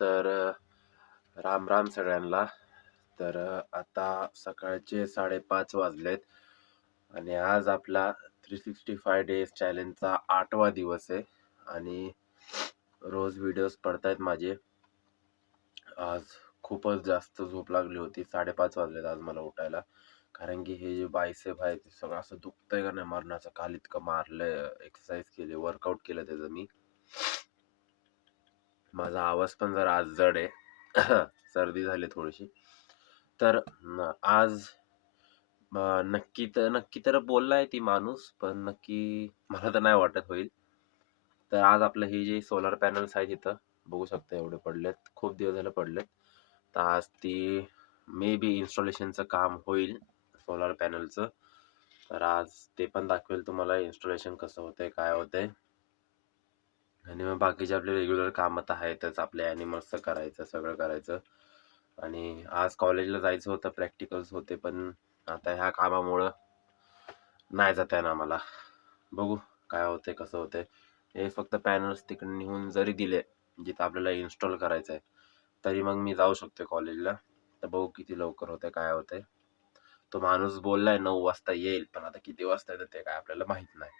तर राम राम सगळ्यांना. तर आता सकाळचे 5:30 वाजलेत आणि आज आपला 365 डेज चॅलेंजचा 8वा दिवस आहे आणि रोज व्हिडिओज पडतायत माझे. आज खूपच जास्त झोप लागली होती. 5:30 वाजलेत आज मला उठायला. कारण की हे जे बायसेप आहे ते सगळं असं दुखतंय का नाही मरणाचं. काल इतकं मारलंय, एक्सरसाइज केली, वर्कआउट केलं त्याचं मी. माझा आवाज पण जरा आज जड आहे. सर्दी झाली थोडीशी. तर आज नक्की तर बोललाय ती माणूस, पण नक्की मला तर नाही वाटत होईल. तर आज आपलं हे जे सोलर पॅनल्स आहेत इथं बघू शकता एवढे पडलेत. खूप दिवस झाले पडलेत. तर आज ती मे बी इन्स्टॉलेशनचं काम होईल सोलर पॅनलचं. तर आज ते पण दाखवेल तुम्हाला इन्स्टॉलेशन कसं होतंय, काय होतंय. आणि मग बाकीचे आपले रेग्युलर कामं तर आहेतच. आपले ॲनिमल्सचं करायचं, सगळं करायचं. आणि आज कॉलेजला जायचं होतं, प्रॅक्टिकल्स होते, पण आता ह्या कामामुळं नाही जाता येणार मला. बघू काय होतंय, कसं होतंय. हे फक्त पॅनल्स तिकडे नेऊन जरी दिले, जिथं आपल्याला इन्स्टॉल करायचं आहे, तरी मग मी जाऊ शकतो कॉलेजला. तर बघू किती लवकर होतंय, काय होतंय. तो माणूस बोललाय 9 वाजता येईल, पण आता किती वाजता येतं ते काय आपल्याला माहित नाही.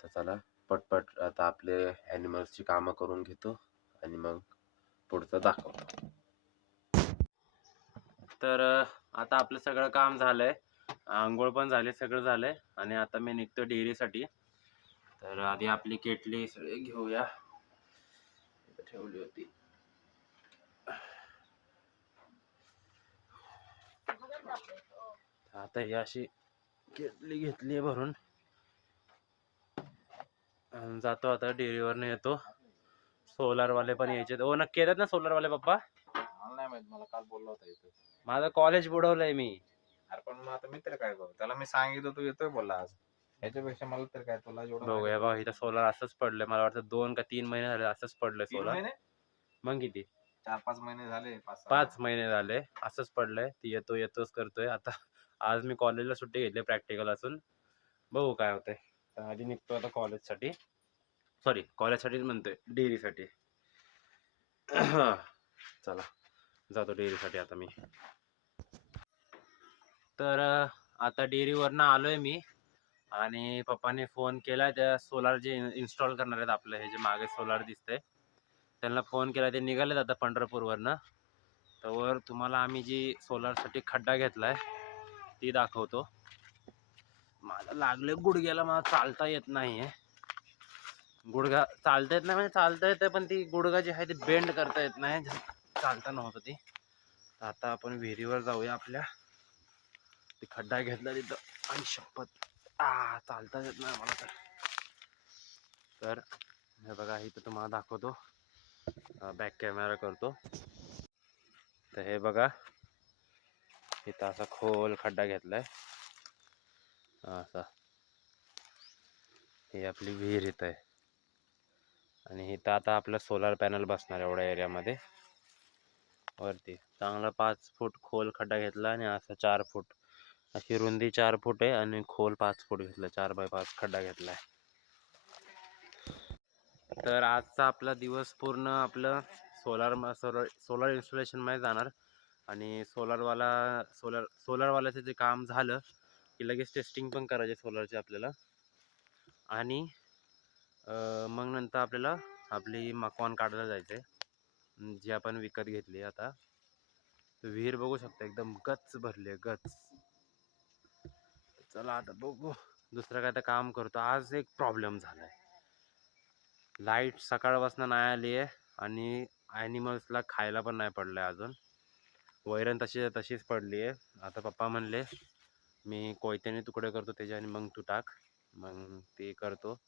तर चला पटपट आता आपले ॲनिमल्सची कामं करून घेतो आणि मग पुढचं दाखवतो. तर आता आपलं सगळं काम झालंय. अंघोळ पण झाले, सगळं झालंय आणि आता मी निघतो डेअरीसाठी. तर आधी आपली केटली सगळे घेऊया. इथं ठेवली होती. आता ही अशी केटली घेतली भरून. जातो आता डेअरीवरनं येतो. सोलारवाले पण यायचे. हो नक्की येतात ना सोलारवाले पप्पा? मला नाही माहित, मला काल बोलला होता इथे. माझं कॉलेज बुडवलंय मी. अरे पण मग आता मित्र काय करू, त्याला मी सांगितलं तू येतोय बोलला आज. ह्याच्यापेक्षा मला तर काय, तुला जेवढं बघूया बघा इथं सोलार असंच पडलंय. मला वाटतं 2 का 3 महिने झाले असंच पडलंय 3 सोलार. महिने मग किती? 4-5 महिने झाले, 5-6 5 महिने झाले असंच पडलंय. ती येतोच करतोय. आता आज मी कॉलेजला सुट्टी घेतली प्रॅक्टिकल असून. बघू काय होतंय. तर आधी निघतो आता कॉलेजसाठी. सॉरी कॉलेजसाठीच म्हणतोय, डेअरीसाठी. चला जातो डेअरीसाठी आता मी. तर आता डेअरीवरनं आलोय मी आणि पप्पाने फोन केला. त्या सोलार जे इन्स्टॉल करणार आहेत आपलं, हे जे मागे सोलार दिसतंय त्यांना फोन केला. ते निघालेत आता पंढरपूरवरनं. तर तुम्हाला आम्ही जी सोलारसाठी खड्डा घेतलाय ती दाखवतो. मला लागले गुडघ्याला, मला चालता येत नाहीये. गुडघा चालता येत नाही म्हणजे चालता येतं, पण ती गुडघा जी आहे ती बेंड करता येत नाही. चालता नव्हतं ती. तर आता आपण विहिरीवर जाऊया आपल्या. ती खड्डा घेतला तिथं आणि शपथ चालता येत नाही मला तर हे बघा इथं तुम्हाला दाखवतो. बॅक कॅमेरा करतो. तर हे बघा इथं असा खोल खड्डा घेतलाय असा. ही आपली विहीर इथं आहे आणि इथं आता आपलं सोलार पॅनल बसणार एवढ्या एरियामध्ये. वरती चांगला 5 फूट खोल खड्डा घेतला आणि असा 4 फूट अशी रुंदी 4 फूट आहे आणि खोल 5 फूट घेतला. 4x5 खड्डा घेतलाय. तर आजचा आपला दिवस पूर्ण आपलं सोलार इन्स्टॉलेशन मध्ये जाणार आणि सोलारवाल्याचं जे काम झालं की लगेच टेस्टिंग पण करायचे सोलारचे आपल्याला. आणि मग नंतर आपल्याला आपली मकवान काढायला जायचंय, जी आपण विकत घेतली. आता विहीर बघू शकता एकदम गच्च भरली आहे, गच्च. चला आता बघू दुसरं काय तर काम करतो. आज एक प्रॉब्लेम झालाय, लाईट सकाळपासून नाही आली आहे आणि ॲनिमल्सला खायला पण नाही पडलं आहे अजून. वैरण तशीच पडली आहे. आता पप्पा म्हणले मी कोयत्याने तुकडे करतो त्याचे आणि मग तू टाक. मग ते करतो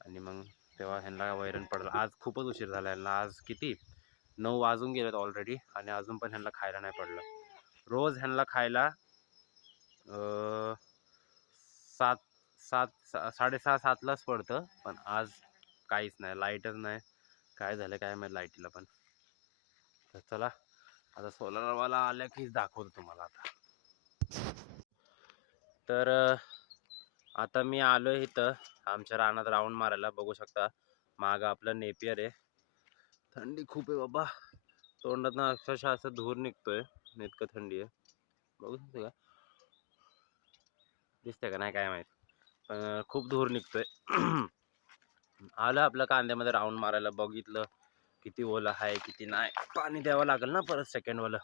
आणि मग तेव्हा ह्यांना वैरण पडलं. आज खूपच उशीर झाला ह्यांना. आज किती 9 वाजून गेलेत ऑलरेडी आणि अजून पण ह्यांना खायला नाही पडलं. रोज ह्यांना खायला 6:30-7लाच पडतं, पण आज काहीच नाही. लाईटच नाही. काय झालं काय माहिती लाईटीला पण. तर चला आता सोलारवाला आल्या की दाखवतो तुम्हाला आता. तर आता मी आलोय इथं आमच्या रानात राऊंड मारायला. बघू शकता मागं आपलं नेपियर आहे. थंडी खूप आहे बाबा. तोंडातनं अक्षरशः असं धूर निघतोय, इतकं थंडी आहे. बघू शकतो का? दिसतंय का नाही काय माहित, पण खूप धूर निघतोय. आलं आपलं कांद्यामध्ये राऊंड मारायला, बघितलं किती ओलं आहे किती नाही. पाणी द्यावं लागेल ना परत सेकंडवालं.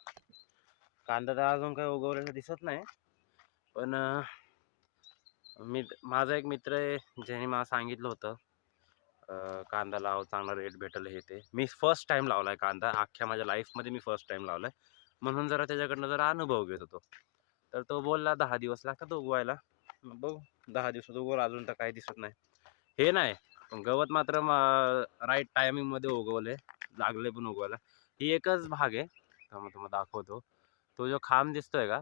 कांदा तर अजून काही उगवलेला दिसत नाही, पण माझा एक मित्र आहे ज्याने मला सांगितलं होतं कांदा लाव, चांगला रेट भेटेल हे ते. मी फर्स्ट टाइम लावलाय कांदा, अख्ख्या माझ्या लाईफमध्ये मी फर्स्ट टाइम लावलाय, म्हणून जरा त्याच्याकडनं जरा अनुभव घेत होतो. तर तो बोलला 10 दिवस लागतात उगवायला. बघू 10 दिवसात उगवलं, अजून तर काही दिसत नाही. हे नाही पण गवत मात्र राईट टायमिंगमध्ये उगवले, लागले पण उगवायला. ही एकच भाग आहे, तुम्हाला दाखवतो. तो जो खांब दिसतोय का,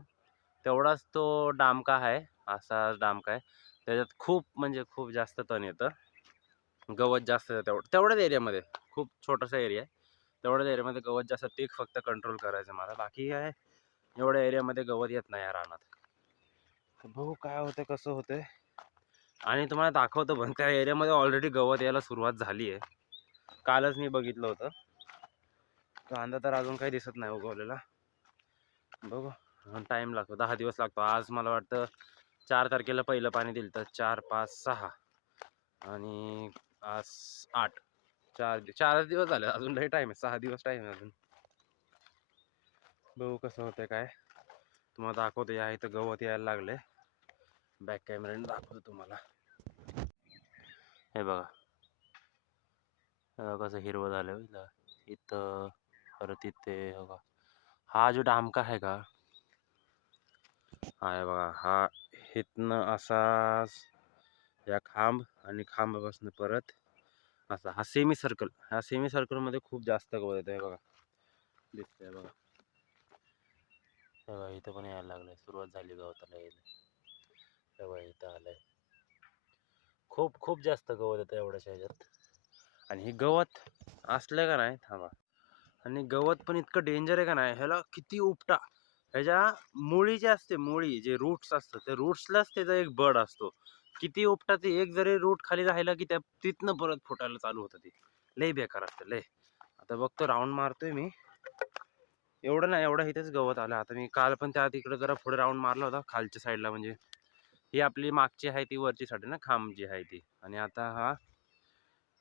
तेवढाच तो डामका आहे, असा डामका आहे. त्याच्यात खूप म्हणजे खूप जास्त तण येतं, गवत जास्त येतं तेवढ्याच एरियामध्ये. खूप छोटासा एरिया आहे, तेवढ्याच एरियामध्ये गवत जास्त, ते फक्त कंट्रोल करायचं मला. बाकी काय एवढ्या एरियामध्ये गवत येत नाही या रानात. बघू काय होतं कसं होतंय, आणि तुम्हाला दाखवतो पण त्या एरियामध्ये ऑलरेडी गवत यायला सुरुवात झाली आहे. कालच मी बघितलं होतं. कांदा तर अजून काही दिसत नाही उगवलेला. बघू टाईम लागतो, 10 दिवस लागतो. आज मला वाटतं 4 तारखेला पहिलं पाणी दिलं तर 4, 5, 6 आणि आज 8. 4 दिवस झाले, अजून लई टाईम आहे, 6 दिवस टाईम आहे अजून. बघू कसं होतंय काय, तुम्हाला दाखवतो. या इथं गवत यायला लागले, बॅक कॅमेऱ्याने दाखवतो तुम्हाला. हे बघा कसं हिरवं झालं इथं, इथं परत इथे बघा. हा जो डामका आहे का, हा बघा, हा इथनं असा या खांब, आणि खांबापासून परत असा हा सेमी सर्कल. ह्या सेमी सर्कलमध्ये खूप जास्त गवत येतं. हे बघा दिसतंय बघा, हे बघा इथं पण यायला लागलंय, सुरुवात झाली गवताला यायला. हे बघा इथं आलंय, खूप खूप जास्त गवत येतं एवढ्याच्या ह्याच्यात. आणि हे गवत असलं का नाही, थांबा, आणि गवत पण इतकं डेंजर आहे का नाही, ह्याला किती उपटा. ह्याच्या मुळी जी असते, मुळी जे रूट्स असतात, त्या रूट्सलाच त्याचा एक बड असतो. किती उपटा, ते एक जरी रूट खाली राहिला की त्या तिथनं परत फुटायला चालू होतं. ते लय बेकार असतं लय. आता बघतो, राऊंड मारतोय मी. एवढं नाही, एवढं इथेच गवत आलं. आता मी काल पण त्या तिकडे जरा पुढे राऊंड मारला होता खालच्या साईडला, म्हणजे ही आपली मागची आहे ती वरची साईड ना, खांब जी आहे ती. आणि आता हा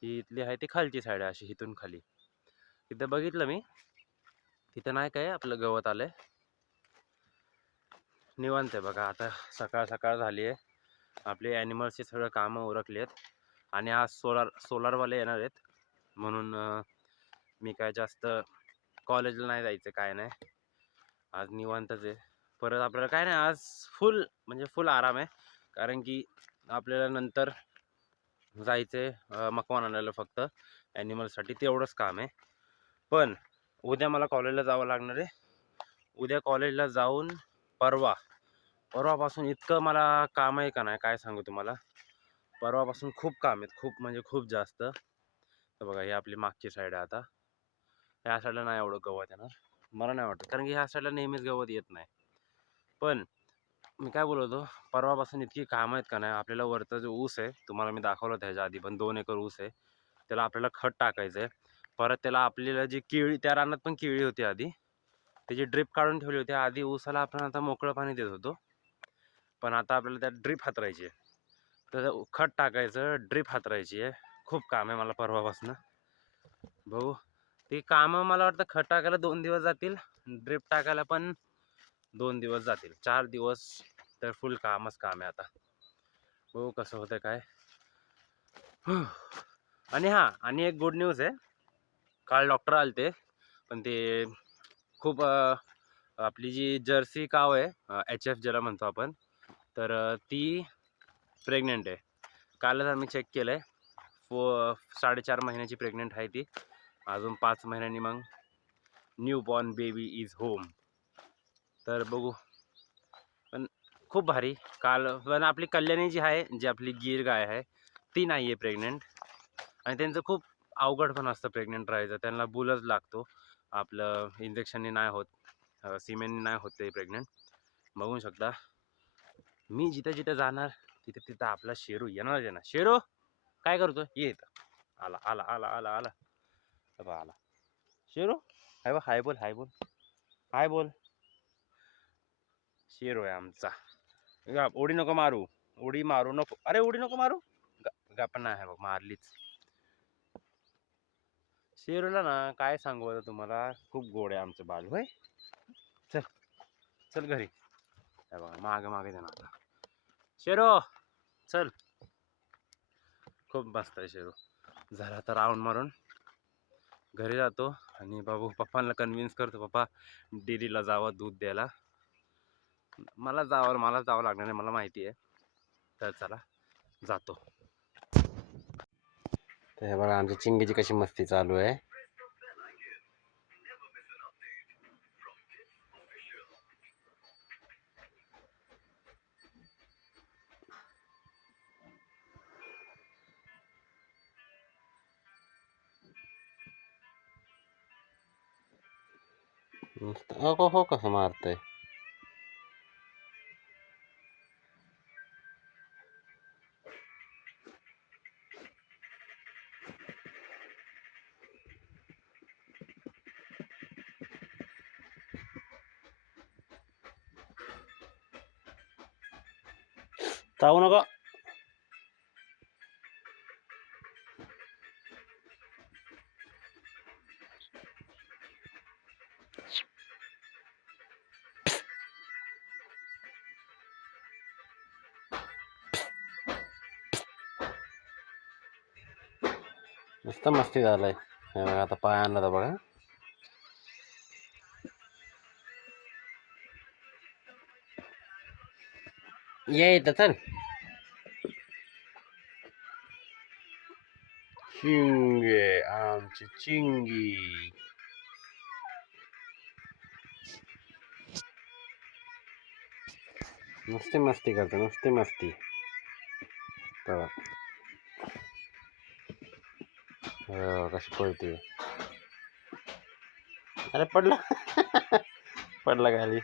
ही इथली आहे ती खालची साईड आहे, अशी इथून खाली. तिथं बघितलं मी, तिथं नाही काय आपलं गवत आलंय, निवांत आहे बघा. आता सकाळ सकाळ झाली आहे, आपले ॲनिमल्सचे सगळं कामं उरकली आहेत, आणि आज सोलारवाले येणार आहेत, म्हणून मी काय जास्त कॉलेजला नाही जायचं, काय नाही, आज निवांतच आहे. परत आपल्याला काय नाही, आज फुल म्हणजे फुल आराम आहे, कारण की आपल्याला नंतर जायचं मकवान आणायला, फक्त ॲनिमलसाठी तेवढंच काम आहे. पण उद्या मला कॉलेजला जावं लागणार आहे. उद्या कॉलेजला जाऊन परवापासून इतकं मला काम आहे का नाही, काय सांगू तुम्हाला. परवापासून खूप काम आहेत, खूप म्हणजे खूप जास्त. तर बघा ही आपली मागची साईड आहे. आता ह्या साईडला नाही एवढं गवत येणार, मला नाही वाटत, कारण की ह्या साईडला नेहमीच गवत येत नाही. पण मी काय बोलतो, परवापासून इतकी कामं आहेत का नाही. आपल्याला वरचा जो ऊस आहे, तुम्हाला मी दाखवलं त्याच्या आधी पण, 2 एकर ऊस आहे, त्याला आपल्याला खत टाकायचं आहे. परत त्याला आपल्याला जी केळी, त्या रानात पण केळी होती आधी, त्याची ड्रीप काढून ठेवली होती. आधी ऊसाला आपण आता मोकळं पाणी देत होतो, पण आता आपल्याला त्यात ड्रीप हातरायची आहे. तर खत टाकायचं, ड्रीप हातरायची आहे. खूप काम आहे मला परवापासून. बघू, ती कामं मला वाटतं खत टाकायला 2 दिवस जातील, ड्रीप टाकायला पण 2 दिवस जातील, 4 दिवस तर फुल कामच काम आहे आता. बघू कसं होतं काय. आणि हां, आणि एक गुड न्यूज आहे. काल डॉक्टर आलते, पण ते खूप आपली जी जर्सी काव आहे, HF ज्याला म्हणतो आपण, तर ती प्रेग्नंट आहे. कालच आम्ही चेक केलं आहे, 4.5 महिन्याची प्रेग्नंट आहे ती. अजून 5 महिन्यांनी मग new born baby is home. तर बघू, पण खूप भारी. काल पण आपली कल्याणी जी आहे, जी आपली गीर गाय आहे, ती नाही आहे प्रेग्नंट. आणि त्यांचं खूप अवघड पण असतं प्रेग्नंट राहायचं, त्यांना बुलच लागतो. आपलं इंजेक्शनने नाही होत, सिमेंटने नाही होत ते प्रेग्नंट. बघू शकता, मी जिथं जिथं जाणार तिथं तिथं आपला शेरू येणारच आहे ना. शेरू काय करतो, ये इथं. आला आला आला आला आला, आला शेरू. हाय बा, हाय बोल, हाय बोल, हाय बोल. शेर होय आमचा. उडी नको मारू, उडी मारू नको. अरे उडी नको मारू. गप्पा नाही आहे बघ, मारलीच. शेरूला ना काय सांगू आता तुम्हाला, खूप गोड आहे आमचं बाल. होय चल, चल घरी. हे बघा मागे मागे जाणार आता. शेरो चल. खूप मस्त आहे शेरू. झाला आता राऊंड मारून घरी जातो आणि बाबू पप्पांना कन्व्हिन्स करतो, पप्पा डेअरीला जावं दूध द्यायला. मला जावं लागणार आहे, मला माहिती आहे. तर चला जातो. तर हे बघा आमची चिंगीची कशी मस्ती चालू आहे. हो कसं मारतय. चावू नका. नुसतं मस्ती झालंय. हे बघा आता पाय आणला तर बघा. ये इथं चल. चिंगे आमची चिंगी. नुसती मस्ती करते, नुसती मस्ती. बघा कशी पळते. अरे पडला. पडला खाली.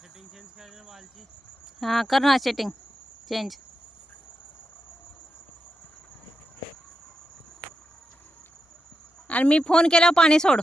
सेटिंग चेंज करायची वालची. हाँ कर ना सेटिंग चेंज. आणि मी फोन केल्यावर पाणी सोड.